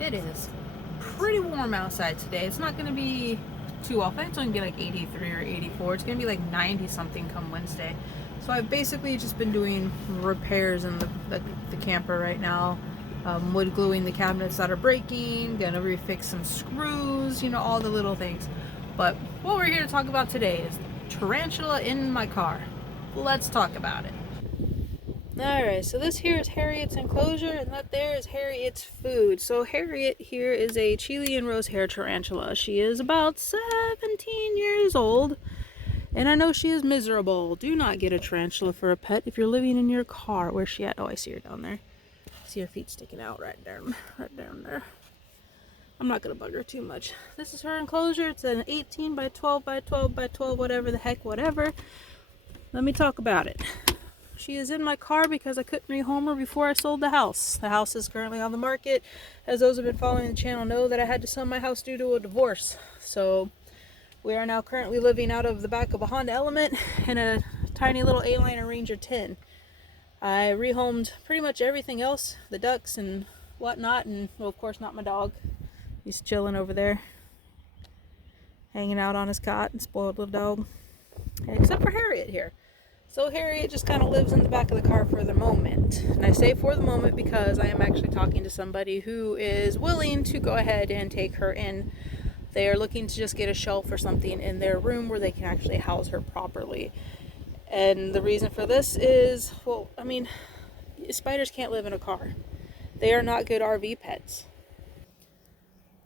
It is pretty warm outside today. It's not going to be too often. It's only going to be like 83 or 84. It's going to be like 90 something come Wednesday. So I've basically just been doing repairs in the camper right now. Wood gluing the cabinets that are breaking, gonna refix some screws, you know, all the little things. But what we're here to talk about today is tarantula in my car. Let's talk about it. Alright, so this here is Harriet's enclosure, and that there is Harriet's food. So Harriet here is a Chilean rose hair tarantula. She is about 17 years old, and I know she is miserable. Do not get a tarantula for a pet if you're living in your car. Where's she at? Oh, I see her down there. I see her feet sticking out right down there. I'm not going to bug her too much. This is her enclosure. It's an 18 by 12 by 12 by 12, whatever the heck, whatever. Let me talk about it. She is in my car because I couldn't rehome her before I sold the house. The house is currently on the market. As those who have been following the channel know, that I had to sell my house due to a divorce. So we are now currently living out of the back of a Honda Element in a tiny little A-Liner Ranger 10. I rehomed pretty much everything else, the ducks and whatnot, and well, of course not my dog. He's chilling over there, hanging out on his cot, and spoiled little dog. Except for Harriet here. So Harriet just kind of lives in the back of the car for the moment. And I say for the moment because I am actually talking to somebody who is willing to go ahead and take her in. They are looking to just get a shelf or something in their room where they can actually house her properly. And the reason for this is, well, I mean, spiders can't live in a car. They are not good RV pets.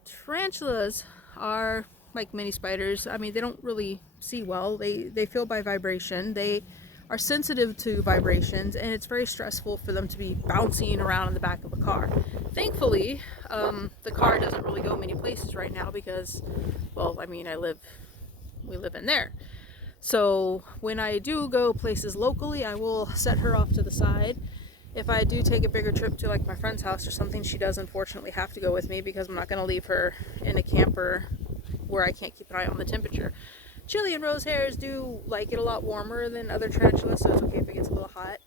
Tarantulas are like many spiders. I mean, they don't really see well. They feel by vibration. They are sensitive to vibrations, and it's very stressful for them to be bouncing around in the back of a car. Thankfully, the car doesn't really go many places right now because, well, I mean, we live in there. So when I do go places locally, I will set her off to the side. If I do take a bigger trip to like my friend's house or something, she does unfortunately have to go with me because I'm not going to leave her in a camper where I can't keep an eye on the temperature. Chilean rose hairs do like it a lot warmer than other tarantulas, so it's okay if it gets a little hot.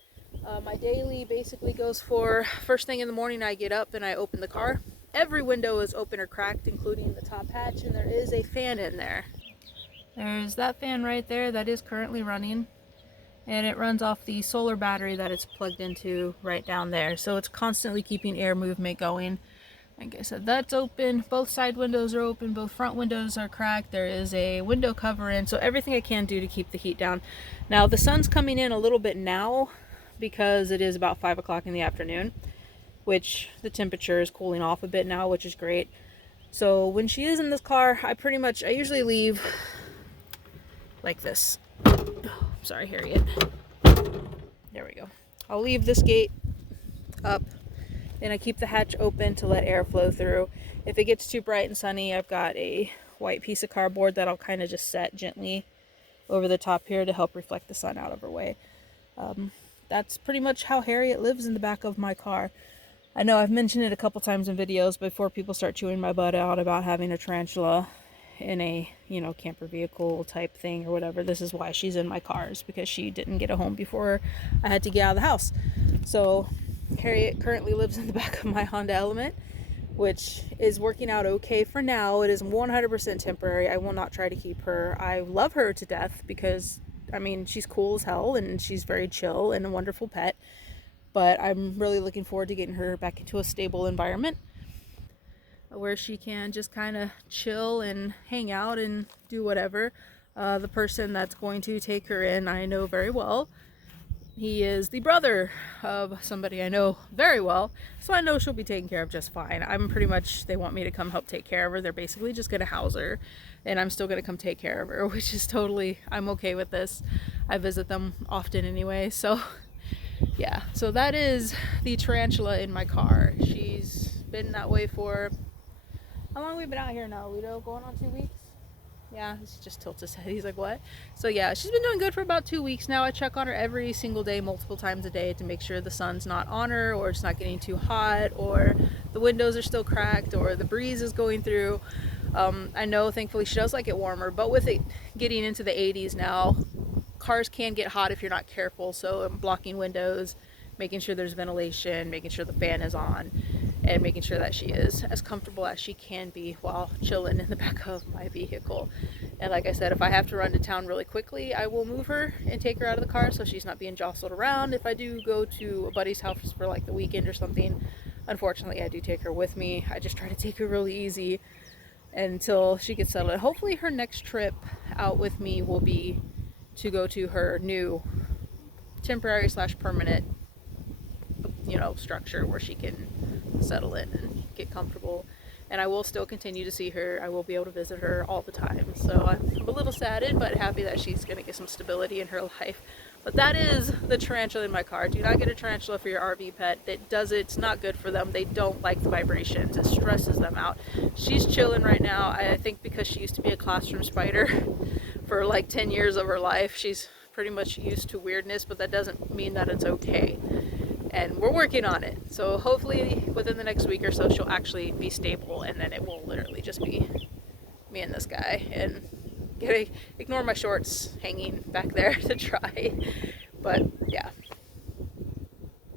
My daily basically goes for first thing in the morning. I get up and I open the car. Every window is open or cracked, including the top hatch, and there is a fan in there. There's that fan right there that is currently running, and it runs off the solar battery that it's plugged into right down there. So it's constantly keeping air movement going. Like I said, that's open. Both side windows are open. Both front windows are cracked. There is a window cover in. So everything I can do to keep the heat down. Now the sun's coming in a little bit now because it is about 5 o'clock in the afternoon, which the temperature is cooling off a bit now, which is great. So when she is in this car, I usually leave like this. Oh, sorry, Harriet. There we go. I'll leave this gate up. And I keep the hatch open to let air flow through. If it gets too bright and sunny, I've got a white piece of cardboard that I'll kind of just set gently over the top here to help reflect the sun out of her way. That's pretty much how Harriet lives in the back of my car. I know I've mentioned it a couple times in videos before people start chewing my butt out about having a tarantula in a, you know, camper vehicle type thing or whatever. This is why she's in my cars, because she didn't get a home before I had to get out of the house. So Harriet currently lives in the back of my Honda Element, which is working out okay for now. It is 100% temporary. I will not try to keep her. I love her to death because, I mean, she's cool as hell and she's very chill and a wonderful pet. But I'm really looking forward to getting her back into a stable environment where she can just kind of chill and hang out and do whatever. The person that's going to take her in, I know very well. He is the brother of somebody I know very well, so I know she'll be taken care of just fine. They want me to come help take care of her. They're basically just going to house her, and I'm still going to come take care of her, which is totally, I'm okay with this. I visit them often anyway, so yeah. So that is the tarantula in my car. She's been that way for, how long have we been out here now, Ludo? Going on 2 weeks? Yeah, he just tilts his head. He's like, what? So yeah, she's been doing good for about 2 weeks now. I check on her every single day, multiple times a day, to make sure the sun's not on her, or it's not getting too hot, or the windows are still cracked, or the breeze is going through. I know, thankfully, she does like it warmer, but with it getting into the 80s now, cars can get hot if you're not careful. So I'm blocking windows, making sure there's ventilation, making sure the fan is on. and making sure that she is as comfortable as she can be while chilling in the back of my vehicle. And like I said, if I have to run to town really quickly, I will move her and take her out of the car so she's not being jostled around. If I do go to a buddy's house for like the weekend or something, unfortunately I do take her with me. I just try to take her really easy until she gets settled. Hopefully her next trip out with me will be to go to her new temporary / permanent, structure where she can settle in and get comfortable. And I will still continue to see her. I will be able to visit her all the time. So I'm a little saddened, but happy that she's going to get some stability in her life. But that is the tarantula in my car. Do not get a tarantula for your RV pet. It's not good for them. They don't like the vibrations. It stresses them out. She's chilling right now. I think because she used to be a classroom spider for like 10 years of her life. She's pretty much used to weirdness, but that doesn't mean that it's okay. And we're working on it. So hopefully within the next week or so she'll actually be stable, and then it will literally just be me and this guy. And ignore my shorts hanging back there to dry. But yeah,